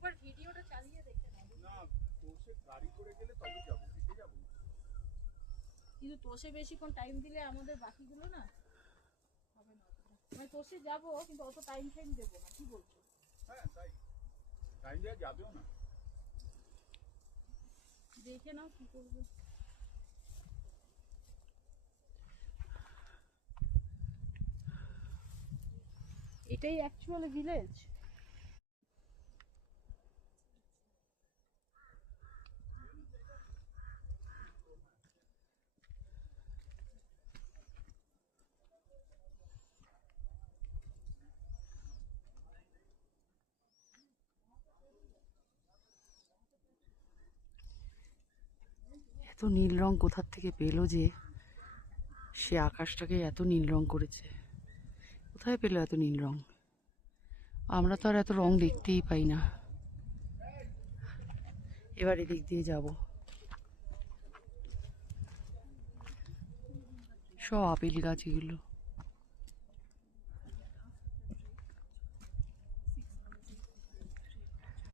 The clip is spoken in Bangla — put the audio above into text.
একবার ভিডিওটা চালিয়ে দেখে নাও। না তোষে গাড়ি করে গেলে তবে যাবো, হেঁটে যাবো। কিন্তু তোষে বেশিক্ষণ টাইম দিলে আমাদের বাকিগুলো না হবে না অতটা। মানে তোষে যাবো কিন্তু অত টাইম দেবো না, কি বলছো? হ্যাঁ তাই, টাইম দেওয়া যাবেও না। দেখে নাও কি করবে। এটাই অ্যাকচুয়ালি ভিলেজ। এত নীল রং কোথার থেকে পেলো যে, সে আকাশটাকে এত নীল রং করেছে? কোথায় পেলো এত নীল রং? আমরা তো আর এত রং দেখতেই পাই না। এবার এদিক দিয়ে যাব। সব আপেল গাছ এগুলো।